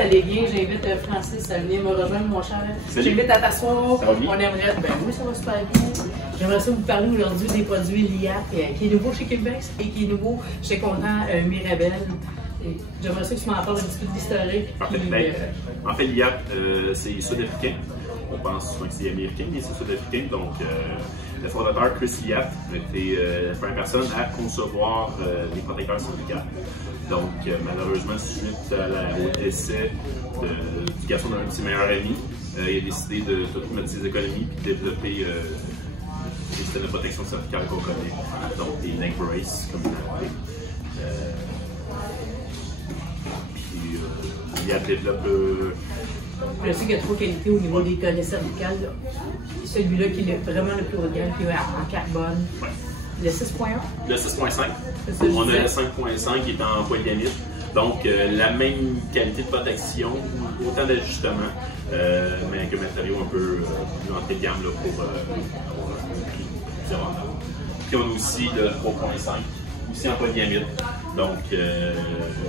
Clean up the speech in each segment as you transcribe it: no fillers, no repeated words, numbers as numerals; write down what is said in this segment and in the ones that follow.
allez bien. J'invite Francis à venir me rejoindre, mon cher. J'invite à t'asseoir. On aimerait. Ben oui, ça va super bien. J'aimerais ça vous parler aujourd'hui des produits LIAT, qui est nouveau chez Québec et qui est nouveau chez Content Mirabel. J'aimerais ça que tu m'en parles un petit peu de l'historique. En fait, l'IAT, c'est sud-africain. On pense souvent que c'est américain, mais c'est sud-africain. Donc, le fondateur Chris Liat était la première personne à concevoir des protecteurs cervicales. Donc, malheureusement, suite au décès du garçon d'un de ses meilleurs amis, il a décidé de tout mettre ses économies et de développer des systèmes de protection cervicale qu'on connaît. Donc, des neck braces, comme on l'appelle. Puis, Liat développe je sais qu'il y a trois qualités au niveau des collets cervicales. Celui-là qui est vraiment le plus haut de gamme, qui est en carbone. Ouais. Le 6.1. Le 6.5. On a le 5.5 qui est en polyamide. Donc, la même qualité de protection, autant d'ajustements, mais avec un matériau un peu plus entrée de gamme là, pour plus avantageux. Puis on a aussi le 3.5, aussi en polyamide. Donc,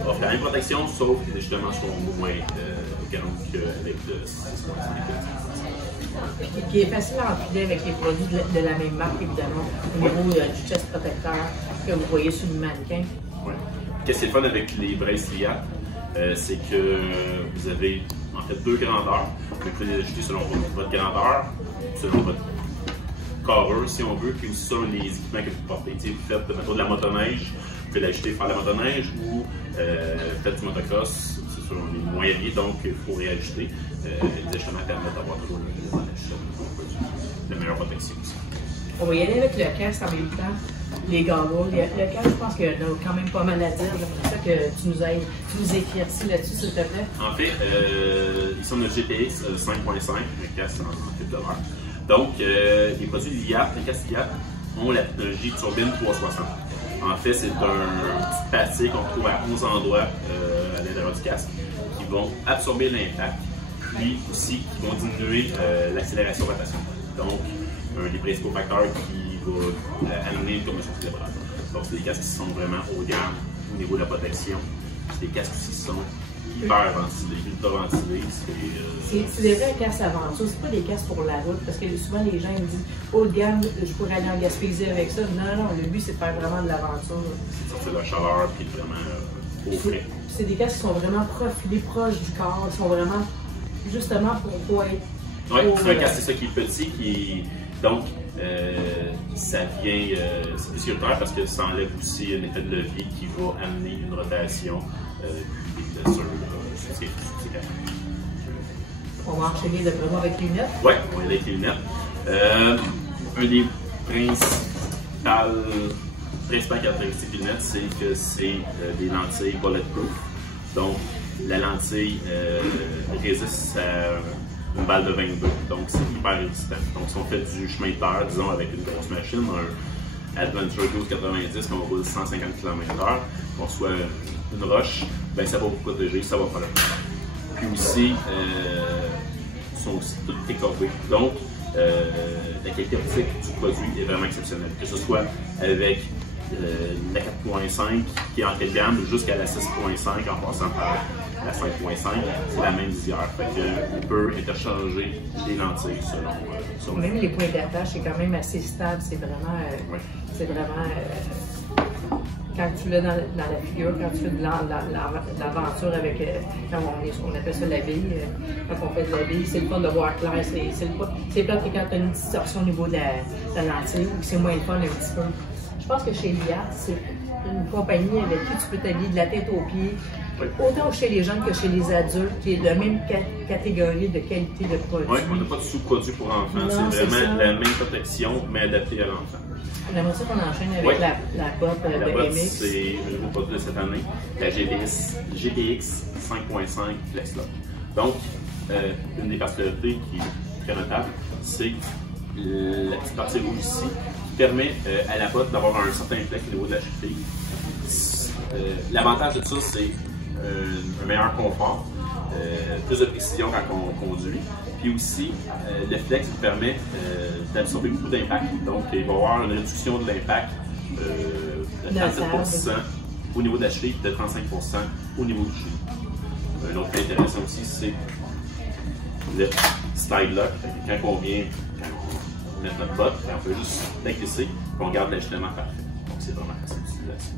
offre la même protection, sauf que les ajustements sont moins grands qu'avec le 6.5. Qui est facile à empiler avec les produits de la même marque, évidemment, au niveau du chest protecteur que vous voyez sur le mannequin. Oui. Qu'est-ce qui est le fun avec les braces LIAT? C'est que vous avez en fait deux grandeurs. Vous pouvez les ajuster selon votre grandeur, selon votre carreur, si on veut, puis aussi selon les équipements que vous portez. Vous faites de la motoneige, vous pouvez l'ajuster faire de la motoneige ou faites du motocross. On est moins habillé, donc il faut réajuster. Les ajustements permettent d'avoir toujours la meilleure protection aussi. On va y aller avec le casque en même temps, les goggles. Le casque, je pense qu'il y en a quand même pas mal à dire. C'est ça que tu nous éclaircis là-dessus, s'il te plaît. En fait, ils sont notre GPX 5.5, le casque en fibre de verre. Donc, les produits LIAT, les casques LIAT, ont la technologie Turbine 360. En fait, c'est un petit plastique qu'on trouve à 11 endroits à l'intérieur du casque qui vont absorber l'impact, puis aussi qui vont diminuer l'accélération rotationnelle. Donc, un des principaux facteurs qui va amener une commotion cérébrale. Donc, c'est des casques qui sont vraiment haut de gamme au niveau de la protection. C'est des casques qui sont hyper ventilés, ultra ventilés. C'est des vrais casques aventure, c'est pas des casques pour la route, parce que souvent les gens me disent haut de gamme, je pourrais aller en Gaspésie avec ça. Non, le but c'est de faire vraiment de l'aventure. C'est de sortir de la chaleur puis vraiment au frais. C'est des casques qui sont vraiment profilés, proches du corps, qui sont vraiment justement pour être. Oui, c'est un casque, c'est ça qui est petit, donc ça vient, c'est plus sécuritaire parce que ça enlève aussi un effet de levier qui va amener une rotation puis des blessures sur ces casques. On va enchaîner de vraiment avec les lunettes. Oui, on va y aller avec les lunettes. Un des principales caractéristiques des lunettes, c'est que c'est des lentilles bulletproof. Donc, la lentille résiste à une balle de 22, donc c'est hyper résistant. Donc, si on fait du chemin de terre, disons, avec une grosse machine, un Adventure 1290, qu'on roule 150 km/h, qu'on soit une roche, ben ça va vous protéger, ça va faire le temps. Puis aussi, sont aussi toutes décorées. Donc, la qualité optique du produit est vraiment exceptionnelle. Que ce soit avec la 4.5 qui est entrée de gamme jusqu'à la 6.5 en passant par la 5.5, c'est la même visière. Fait qu'on peut interchanger les lentilles selon même les points d'attache, c'est quand même assez stable. C'est vraiment. C'est vraiment quand tu l'as dans la figure, quand tu fais de l'aventure avec, quand on appelle ça la bille, quand on fait de la bille, c'est le fun de voir clair. C'est plate que quand tu as une distorsion au niveau de la lentille, ou que c'est moins le fun un petit peu. Je pense que chez LIAT, c'est une compagnie avec qui tu peux t'habiller de la tête aux pieds, autant chez les jeunes que chez les adultes, qui est de la même catégorie de qualité de produit. Oui, on n'a pas de sous-produit pour enfants, c'est vraiment la même protection, mais adaptée à l'enfant. J'aimerais ça qu'on enchaîne avec la botte de MX. C'est le nouveau produit de cette année, la GPX 5.5 FlexLock. Donc, une des particularités qui est très notable, c'est la petite partie rouge ici qui permet à la botte d'avoir un certain flex au niveau de la cheville. L'avantage de ça, c'est un meilleur confort, plus de précision quand on conduit. Puis aussi, le flex qui permet d'absorber beaucoup d'impact. Donc, il va y avoir une réduction de l'impact de 37% au niveau de la cheville, de 35% au niveau du genou. Un autre fait intéressant aussi, c'est le slide lock. Quand on vient mettre notre botte, on peut juste la glisser, puis on garde l'ajustement parfait. Donc c'est vraiment facile d'utilisation.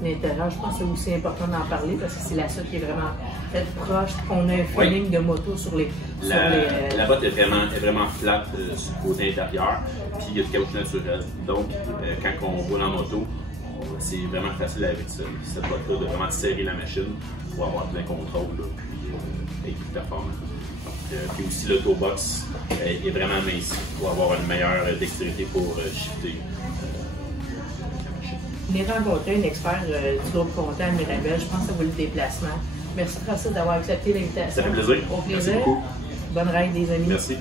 L'intérieur, je pense que c'est aussi important d'en parler parce que c'est la seule qui est vraiment faite proche. On a un feeling de moto sur les. La botte est vraiment plate sur le côté intérieur, puis il y a du caoutchouc naturel. Donc, quand on roule en moto, c'est vraiment facile avec cette botte-là de vraiment serrer la machine pour avoir plein contrôle, là, puis être plus performant. Puis aussi, le toe box est vraiment mince pour avoir une meilleure dextérité pour shifter. Venez rencontrer un expert du groupe Conta à Mirabel, je pense que ça vaut le déplacement. Merci Francis d'avoir accepté l'invitation. Ça fait plaisir. Au plaisir. Merci beaucoup. Bonne ride des amis. Merci.